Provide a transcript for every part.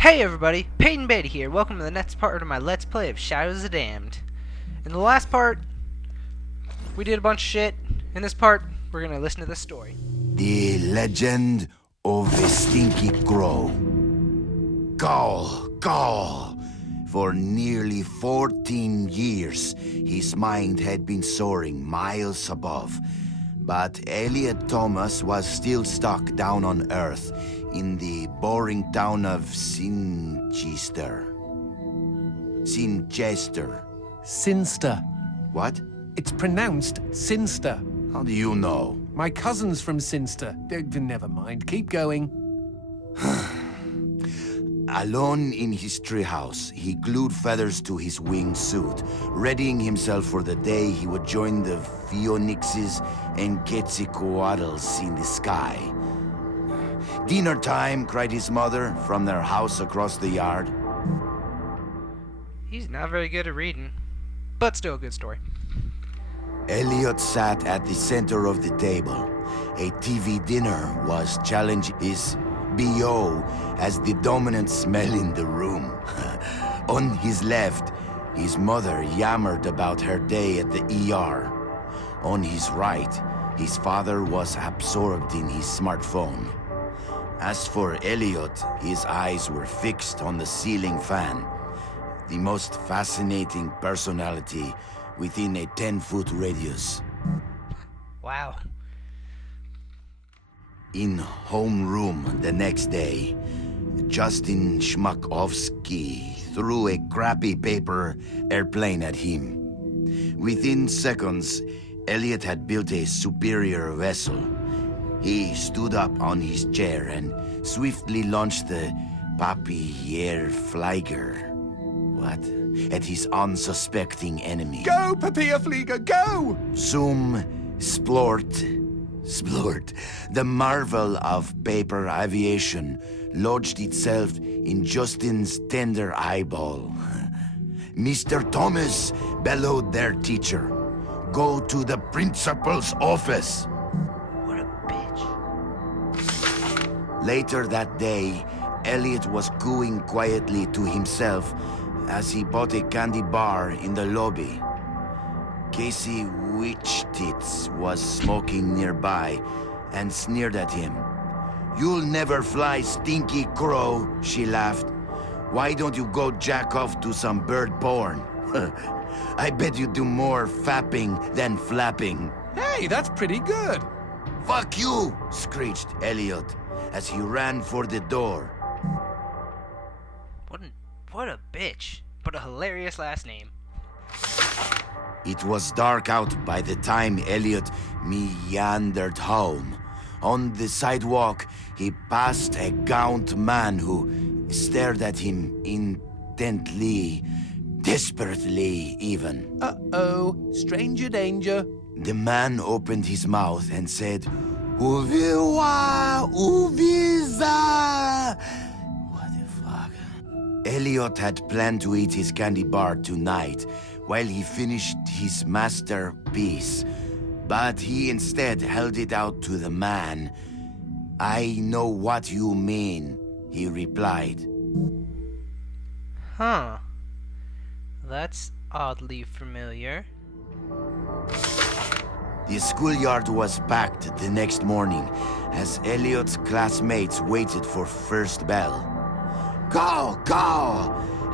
Hey everybody, paydenbeatty here. Welcome to the next part of my Let's Play of Shadows of the Damned. In the last part, we did a bunch of shit. In this part, we're gonna listen to this story. The legend of the Stinky Crow. Call. For nearly 14 years, his mind had been soaring miles above. But Elliot Thomas was still stuck down on Earth in the boring town of Sinchester. Sinster. What? It's pronounced Sinster. How do you know? My cousin's from Sinster. Never mind. Keep going. Alone in his treehouse, he glued feathers to his wingsuit, readying himself for the day he would join the Phoenixes and Quetzalcoatls in the sky. "Dinner time," cried his mother from their house across the yard. He's not very good at reading, but still a good story. Elliot sat at the center of the table. A TV dinner was challenging his BO as the dominant smell in the room. On his left, his mother yammered about her day at the ER. On his right, his father was absorbed in his smartphone. As for Elliot, his eyes were fixed on the ceiling fan, the most fascinating personality within a 10-foot radius. Wow. In homeroom the next day, Justin Schmakovsky threw a crappy paper airplane at him. Within seconds, Elliot had built a superior vessel. He stood up on his chair and swiftly launched the Papierflieger. What? At his unsuspecting enemy. Go, Papierflieger, go! Zoom, splort. The marvel of paper aviation lodged itself in Justin's tender eyeball. "Mr. Thomas," bellowed their teacher, "go to the principal's office." What a bitch. Later that day, Elliot was cooing quietly to himself as he bought a candy bar in the lobby. Casey Witchtits was smoking nearby and sneered at him. "You'll never fly, Stinky Crow," she laughed. "Why don't you go jack off to some bird porn? I bet you do more fapping than flapping." Hey, that's pretty good. "Fuck you!" screeched Elliot as he ran for the door. What a bitch, but a hilarious last name. It was dark out by the time Elliot meandered home. On the sidewalk, he passed a gaunt man who stared at him intently, desperately even. Uh-oh, stranger danger. The man opened his mouth and said, "Uviwa, Uviza." What the fuck? Elliot had planned to eat his candy bar tonight while he finished his masterpiece, but he instead held it out to the man. "I know what you mean," he replied. Huh. That's oddly familiar. The schoolyard was packed the next morning as Elliot's classmates waited for first bell. "Go!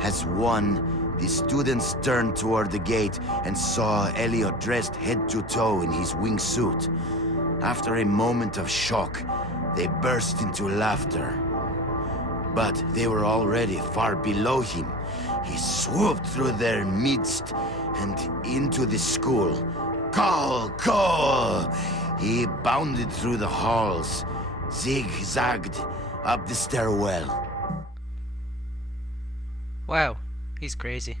As one, the students turned toward the gate and saw Elliot dressed head to toe in his wingsuit. After a moment of shock, they burst into laughter. But they were already far below him. He swooped through their midst and into the school. Call! He bounded through the halls, zigzagged up the stairwell. Wow, he's crazy.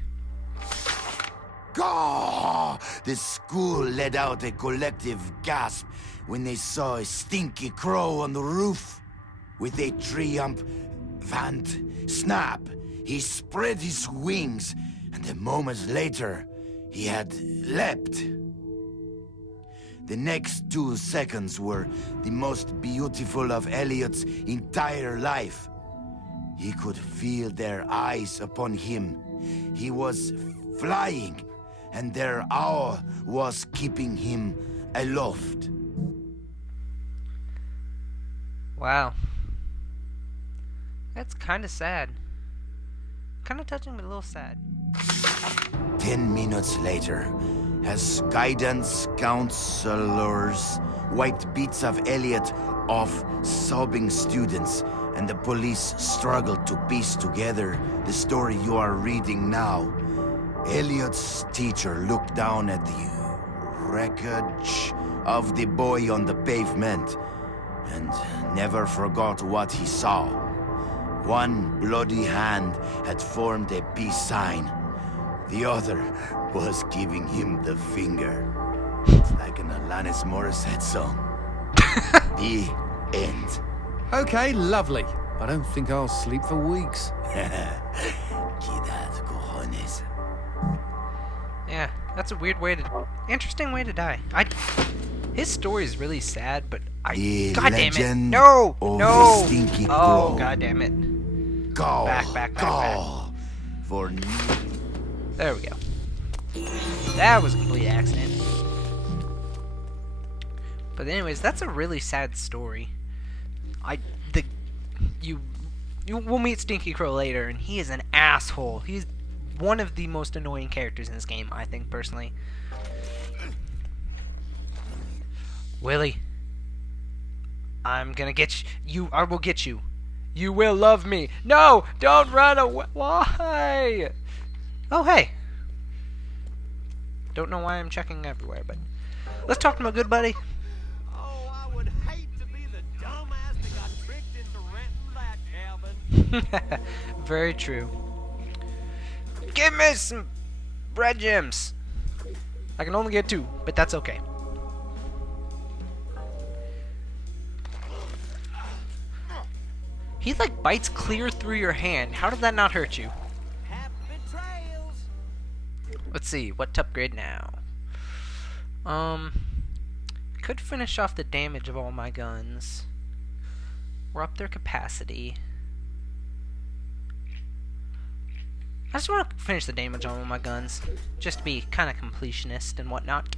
Caw! The school let out a collective gasp when they saw a Stinky Crow on the roof. With a triumphant snap, he spread his wings, and a moment later, he had leapt. The next 2 seconds were the most beautiful of Elliot's entire life. He could feel their eyes upon him. He was flying, and their awe was keeping him aloft. Wow. That's kind of sad. Kind of touching, but a little sad. 10 minutes later, as guidance counselors wiped bits of Elliot off sobbing students, and the police struggled to piece together the story you are reading now, Elliot's teacher looked down at the wreckage of the boy on the pavement and never forgot what he saw. One bloody hand had formed a peace sign. The other was giving him the finger. It's like an Alanis Morissette song. The end. Okay, lovely. I don't think I'll sleep for weeks. Quidad cojones. Yeah, that's a weird way to... Interesting way to die. His story is really sad, but The God damn it! legend No! of No! the Stinky Oh, Crow. god damn it. Go, Back. go. For There we go. That was a complete accident. But anyways, that's a really sad story. We'll meet Stinky Crow later, and he is an asshole. He's one of the most annoying characters in this game, I think, personally. Willie, I'm gonna get you. I will get you. You will love me. No, don't run away. Why? Oh, hey. Don't know why I'm checking everywhere, but let's talk to my good buddy. Oh, I would hate to be the dumbass that got tricked into renting that cabin. Very true. Give me some bread gems. I can only get 2, but that's okay. He like bites clear through your hand. How did that not hurt you? Happy trails. Let's see, what to upgrade now? Could finish off the damage of all my guns. Or up their capacity. I just want to finish the damage on all my guns. Just to be kind of completionist and whatnot.